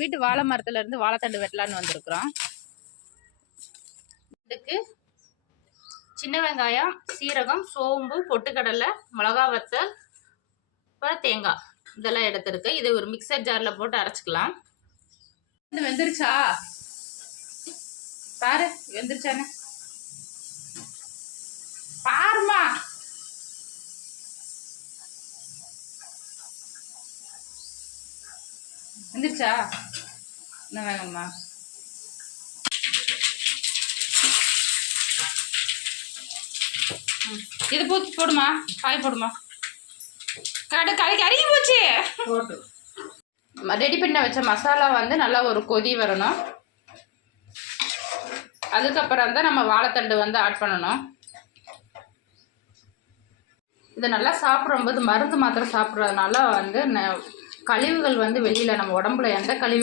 வீட்டு வாழை மரத்துல இருந்து வாழைத்தண்டு வெட்டலான்னு வந்திருக்கிறோம். இதுக்கு சின்ன வெங்காயம், சீரகம், சோம்பு, பொட்டுக்கடலை, மிளகா வத்தல், அப்புறம் தேங்காய் இதெல்லாம் எடுத்துருக்கு. இது ஒரு மிக்சர் ஜார்ல போட்டு அரைச்சிக்கலாம். இது வெந்துருச்சா பாரு, வெந்துருச்சானே பாருமா. வெந்துருச்சா? என்ன வேணும்மா? இது போடுமா, காய் போடுமா. கறி போச்சு. ரெடி பண்ண வச்ச மசாலா வந்து நல்லா ஒரு கொதி வரணும். அதுக்கப்புறம் தான் நம்ம வாழைத்தண்டு வந்து ஆட் பண்ணணும். இதை நல்லா சாப்பிடும்போது மருந்து மாத்திரை சாப்பிட்றதுனால வந்து கழிவுகள் வந்து வெளியில் நம்ம உடம்புல எந்த கழிவு